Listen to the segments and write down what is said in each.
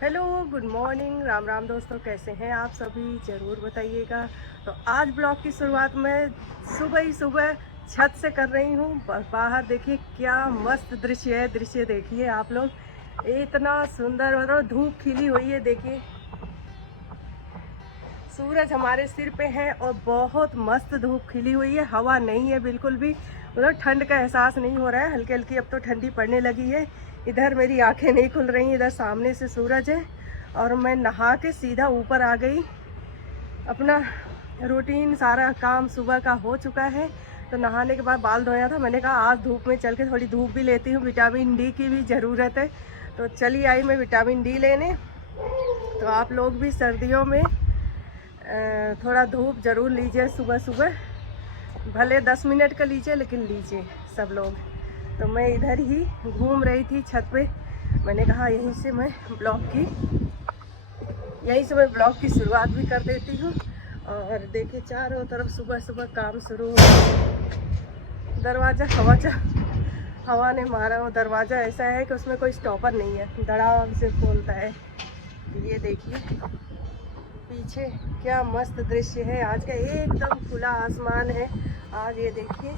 Hello, good morning, Ram Ram दोस्तों। कैसे हैं आप सभी, ज़रूर बताइएगा। तो आज ब्लॉग की शुरुआत मैं सुबह ही सुबह छत से कर रही हूँ। बाहर देखिए क्या मस्त दृश्य है। दृश्य देखिए आप लोग, इतना सुंदर और धूप खिली हुई है। देखिए सूरज हमारे सिर पे है और बहुत मस्त धूप खिली हुई है। हवा नहीं है बिल्कुल भी, मतलब ठंड का एहसास नहीं हो रहा है। हल्की हल्की अब तो ठंडी पड़ने लगी है। इधर मेरी आंखें नहीं खुल रही, इधर सामने से सूरज है और मैं नहा के सीधा ऊपर आ गई। अपना रूटीन सारा काम सुबह का हो चुका है। तो नहाने के बाद बाल धोया था, मैंने कहा आज धूप में चल के थोड़ी धूप भी लेती हूँ, विटामिन डी की भी ज़रूरत है। तो चली आई मैं विटामिन डी लेने। तो आप लोग भी सर्दियों में थोड़ा धूप ज़रूर लीजिए सुबह सुबह, भले 10 मिनट का लीजिए लेकिन लीजिए सब लोग। तो मैं इधर ही घूम रही थी छत पे, मैंने कहा यहीं से मैं ब्लॉग की शुरुआत भी कर देती हूँ। और देखिए चारों तरफ सुबह सुबह काम शुरू हो गया। दरवाज़ा हवा ने मारा। वो दरवाज़ा ऐसा है कि उसमें कोई स्टॉपर नहीं है, धड़ाम से खोलता है। ये देखिए पीछे क्या मस्त दृश्य है। आज का एकदम खुला आसमान है। आज ये देखिए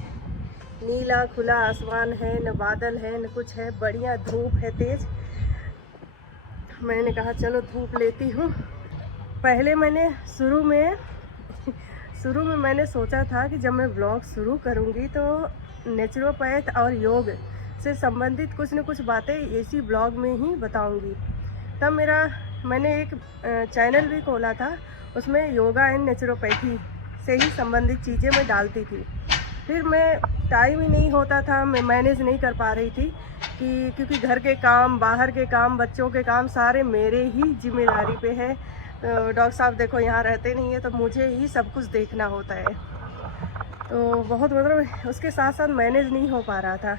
नीला खुला आसमान है, न बादल है न कुछ है, बढ़िया धूप है तेज। मैंने कहा चलो धूप लेती हूँ। पहले मैंने शुरू में मैंने सोचा था कि जब मैं ब्लॉग शुरू करूँगी तो नेचुरोपैथ और योग से संबंधित कुछ न कुछ बातें इसी ब्लॉग में ही बताऊँगी। तब मैंने एक चैनल भी खोला था, उसमें योगा एंड नेचुरोपैथी से ही संबंधित चीज़ें मैं डालती थी। फिर मैं टाइम ही नहीं होता था, मैं मैनेज नहीं कर पा रही थी क्योंकि घर के काम, बाहर के काम, बच्चों के काम सारे मेरे ही जिम्मेदारी पे है। तो डॉक्टर साहब देखो यहाँ रहते नहीं है, तो मुझे ही सब कुछ देखना होता है। तो बहुत मतलब उसके साथ साथ मैनेज नहीं हो पा रहा था।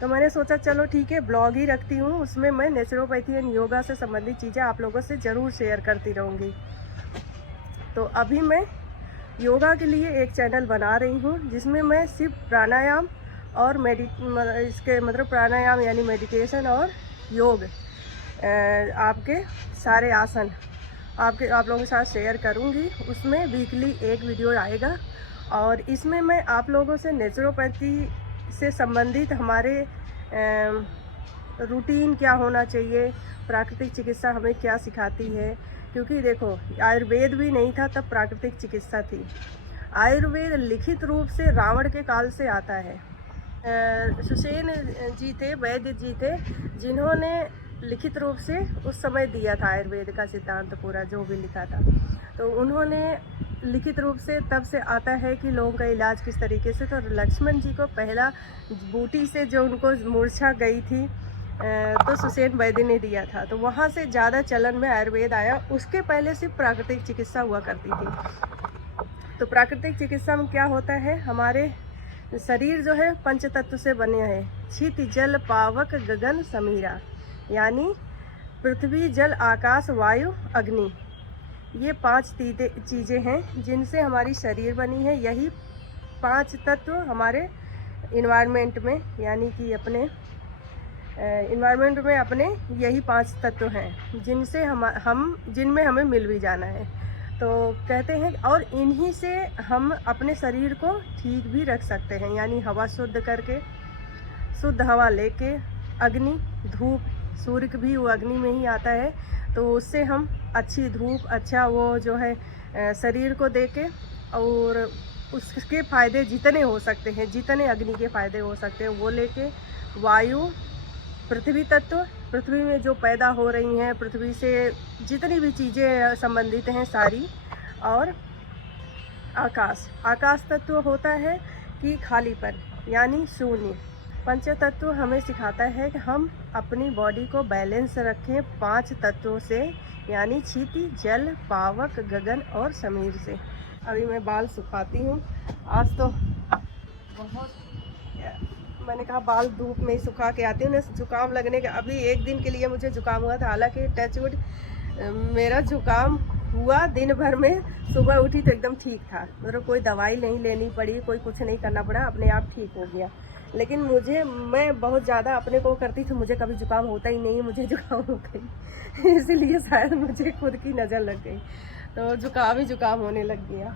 तो मैंने सोचा चलो ठीक है ब्लॉग ही रखती हूँ, उसमें मैं नेचुरोपैथी एंड योगा से संबंधित चीज़ें आप लोगों से ज़रूर शेयर करती रहूँगी। तो अभी मैं योगा के लिए एक चैनल बना रही हूँ जिसमें मैं सिर्फ प्राणायाम और प्राणायाम यानी मेडिटेशन और योग, आपके सारे आसन आप लोगों के साथ शेयर करूँगी। उसमें वीकली एक वीडियो आएगा और इसमें मैं आप लोगों से नेचुरोपैथी से संबंधित हमारे रूटीन क्या होना चाहिए, प्राकृतिक चिकित्सा हमें क्या सिखाती है। क्योंकि देखो आयुर्वेद भी नहीं था तब प्राकृतिक चिकित्सा थी। आयुर्वेद लिखित रूप से रावण के काल से आता है। सुसेन जी थे, वैद्य जी थे, जिन्होंने लिखित रूप से उस समय दिया था आयुर्वेद का सिद्धांत पूरा जो भी लिखा था। तो उन्होंने लिखित रूप से तब से आता है कि लोगों का इलाज किस तरीके से। तो लक्ष्मण जी को पहला बूटी से जो उनको मूर्छा गई थी तो सुसेन वैद्य ने दिया था। तो वहाँ से ज़्यादा चलन में आयुर्वेद आया। उसके पहले सिर्फ प्राकृतिक चिकित्सा हुआ करती थी। तो प्राकृतिक चिकित्सा में क्या होता है, हमारे शरीर जो है पंच तत्व से बने हैं, छित जल पावक गगन समीरा, यानी पृथ्वी जल आकाश वायु अग्नि। ये 5 चीज़ें हैं जिनसे हमारी शरीर बनी है। यही 5 तत्व हमारे इन्वायरमेंट में, यानी कि अपने इन्वायरमेंट में अपने यही 5 तत्व हैं जिनमें हमें मिल भी जाना है। तो कहते हैं और इन्हीं से हम अपने शरीर को ठीक भी रख सकते हैं, यानी हवा शुद्ध करके, शुद्ध हवा लेके, अग्नि धूप, सूर्य भी वो अग्नि में ही आता है। तो उससे हम अच्छी धूप, अच्छा वो जो है शरीर को देके, और उसके फ़ायदे जितने हो सकते हैं, जितने अग्नि के फ़ायदे हो सकते हैं वो लेके, वायु, पृथ्वी तत्व, पृथ्वी में जो पैदा हो रही हैं, पृथ्वी से जितनी भी चीज़ें संबंधित हैं सारी, और आकाश तत्व होता है कि खालीपन यानी शून्य। पंच तत्व हमें सिखाता है कि हम अपनी बॉडी को बैलेंस रखें 5 तत्वों से, यानी क्षिति जल पावक गगन और समीर से। अभी मैं बाल सुखाती हूँ। आज तो बहुत, मैंने कहा बाल धूप में ही सुखा के आती हूँ ना, जुकाम लगने का। अभी एक दिन के लिए मुझे जुकाम हुआ था, हालांकि टचवुड मेरा जुकाम हुआ दिन भर में, सुबह उठी तो एकदम ठीक था, मतलब कोई दवाई नहीं लेनी पड़ी, कोई कुछ नहीं करना पड़ा, अपने आप ठीक हो गया। लेकिन मैं बहुत ज़्यादा अपने को करती थी, मुझे कभी जुकाम होता ही नहीं, मुझे जुकाम हो गई इसलिए शायद मुझे खुद की नज़र लग गई, तो जुकाम ही जुकाम होने लग गया।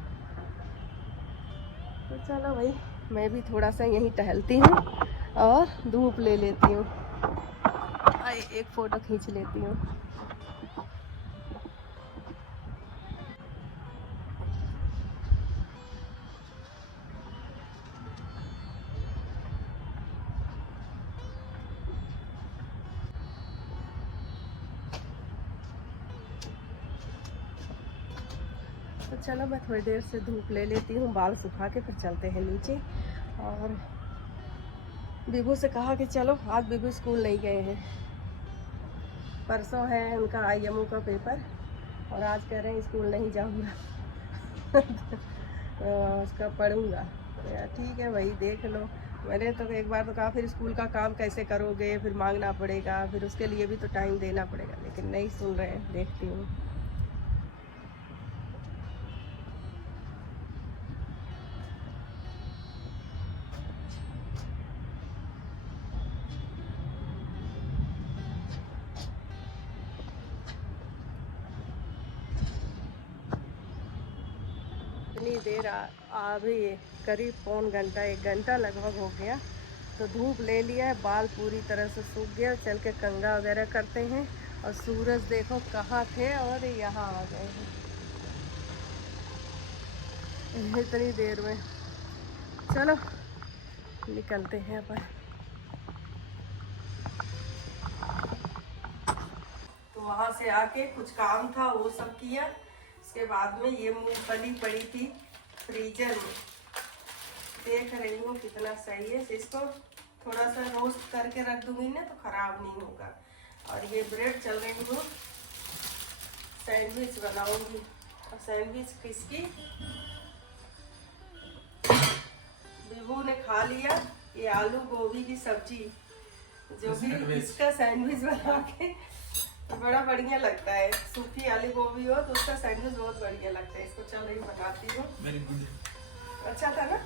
तो चलो भाई, मैं भी थोड़ा सा यहीं टहलती हूँ और धूप ले लेती हूँ, एक फ़ोटो खींच लेती हूँ। तो चलो मैं थोड़ी देर से धूप ले लेती हूँ, बाल सुखा के फिर चलते हैं नीचे। और बीबू से कहा कि चलो, आज बीबू स्कूल नहीं गए हैं, परसों है उनका IMO का पेपर और आज कह रहे हैं स्कूल नहीं जाऊँगा उसका पढ़ूँगा। तो यार ठीक है भाई, देख लो। मैंने तो एक बार तो कहा फिर स्कूल का काम कैसे करोगे, फिर मांगना पड़ेगा, फिर उसके लिए भी तो टाइम देना पड़ेगा, लेकिन नहीं सुन रहे हैं, देखती हूँ। इतनी देर अभी करीब पौन घंटा 1 घंटा लगभग हो गया, तो धूप ले लिया है, बाल पूरी तरह से सूख गया। चल के कंघा वगैरह करते हैं। और सूरज देखो कहाँ थे और यहाँ आ गए हैं इतनी देर में। चलो निकलते हैं अपन। तो वहाँ से आके कुछ काम था वो सब किया। इसके बाद में ये मूंगफली पड़ी थी फ्रीजर में, देख रही हूँ कितना सही है। इसको थोड़ा सा रोस्ट करके रख दूंगी ना तो खराब नहीं होगा। और ये ब्रेड चल रही हूँ, सैंडविच बनाऊंगी। और सैंडविच किसकी, बीबू ने खा लिया ये आलू गोभी की सब्जी, जो भी इसका सैंडविच बना के बड़ा बढ़िया लगता है। सूखी आलू गोभी हो तो उसका सैंडविच बहुत बढ़िया लगता है। इसको चल रही बनाती हूँ। वेरी गुड, अच्छा था ना?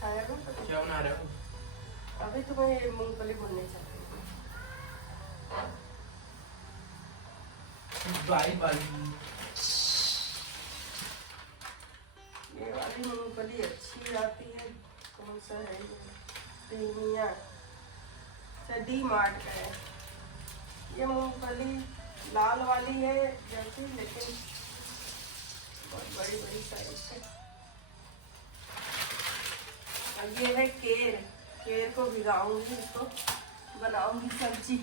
खाया तो क्या बना रहे हो अभी? तो मैं मूंगफली भूनने चाहती हूँ। ये वाली मूंगफली अच्छी आती है, कौन सा है ये, डी मार्ट का है ये मूंगफली। लाल वाली है जैसी, लेकिन बहुत बड़ी बड़ी साइज है। और ये है केर को भिगाऊंगी, इसको बनाऊंगी सब्जी।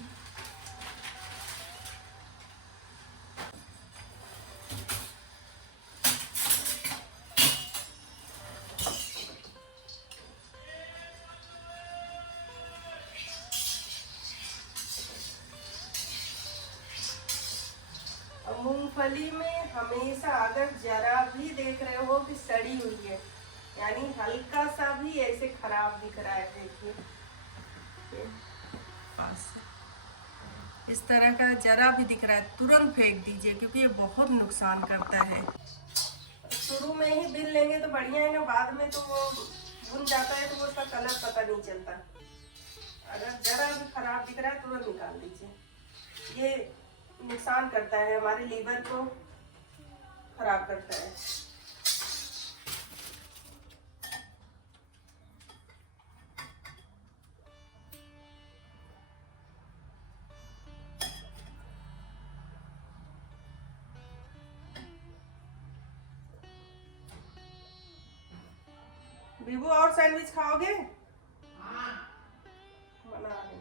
मूंगफली में हमेशा अगर जरा भी देख रहे हो कि सड़ी हुई है, यानी हल्का सा भी ऐसे खराब दिख रहा है, देखिए इस तरह का जरा भी दिख रहा है, तुरंत फेंक दीजिए, क्योंकि ये बहुत नुकसान करता है। शुरू में ही बिन लेंगे तो बढ़िया है ना, बाद में तो वो भुन जाता है तो वो उसका कलर पता नहीं चलता। अगर जरा भी खराब दिख रहा है तुरंत निकाल दीजिए। ये नुकसान करता है, हमारे लीवर को खराब करता है। बीबू और सैंडविच खाओगे? बना रही।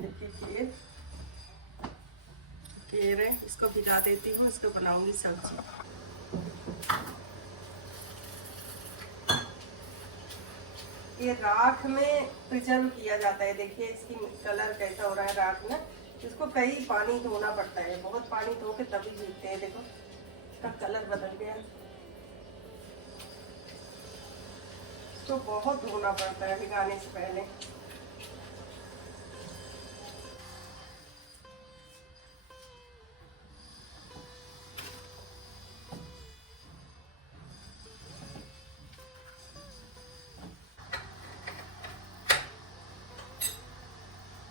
देखिए केर है, इसको भिगा देती हूँ, इसको बनाऊंगी सब्जी। ये राख में प्रिजर्व किया जाता है। देखिए इसकी कलर कैसा हो रहा है राख में। इसको कई पानी धोना पड़ता है, बहुत पानी धो के तभी भीगते हैं। देखो इसका कलर बदल गया, तो बहुत धोना पड़ता है भिगाने से पहले।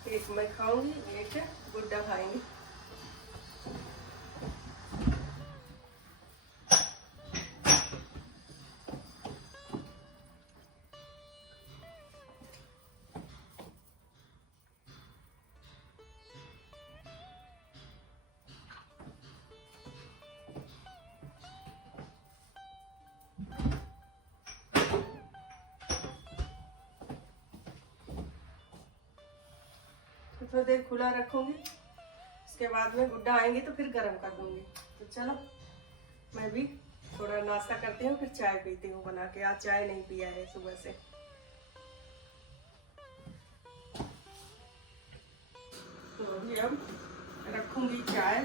एक मैं खाऊंगी, एक गुड्डा खाएंगे। थोड़ी देर खुला रखूंगी, उसके बाद में गुड्डा आएंगे तो फिर गर्म कर दूंगी। तो चलो मैं भी थोड़ा नाश्ता करती हूँ, फिर चाय पीती हूँ बना के। आज चाय नहीं पिया है सुबह से। तो अभी अब रखूंगी चाय।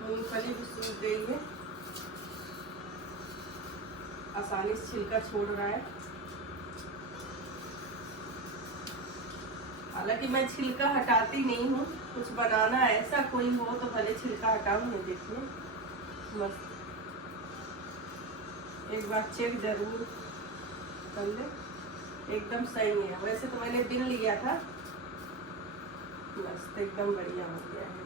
मूंगफली भी सूख गई है, आसानी से छिलका छोड़ रहा है। हालांकि मैं छिलका हटाती नहीं हूँ, कुछ बनाना ऐसा कोई हो तो भले छिलका हटाऊँ। नहीं, देखिए मस्त, एक बार चेक जरूर कर ले, एकदम सही है। वैसे तो मैंने दिन लिया था, मस्त एकदम बढ़िया हो गया है।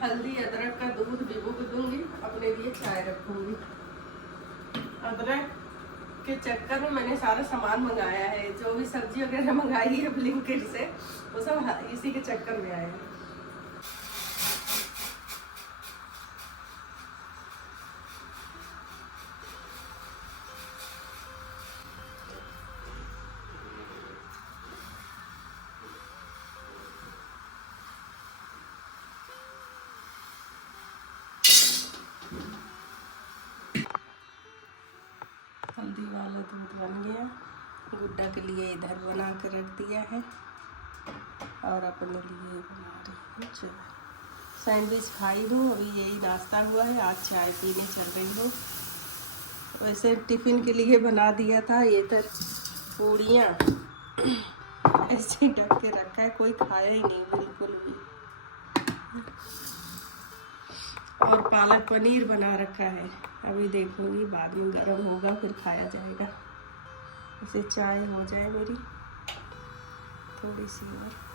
हल्दी अदरक का दूध भिगो के दूंगी, अपने लिए चाय रखूंगी। अदरक के चक्कर में मैंने सारा सामान मंगाया है, जो भी सब्जी वगैरह मंगाई है ब्लिंकिट से, वो सब इसी के चक्कर में आया है। हल्दी वाला दूध बन गया, गुड्डा के लिए इधर बना कर रख दिया है और अपने लिए बना रही हूँ चाय। सैंडविच खाई हूँ, अभी यही नाश्ता हुआ है। आज चाय पीने चल रही हूँ। वैसे टिफ़िन के लिए बना दिया था, ये तो पूड़ियाँ ऐसे ढक के रखा है, कोई खाया ही नहीं बिल्कुल भी। और पालक पनीर बना रखा है, अभी देखूंगी, बाद में गर्म होगा फिर खाया जाएगा। इसे चाय हो जाए मेरी थोड़ी सी और।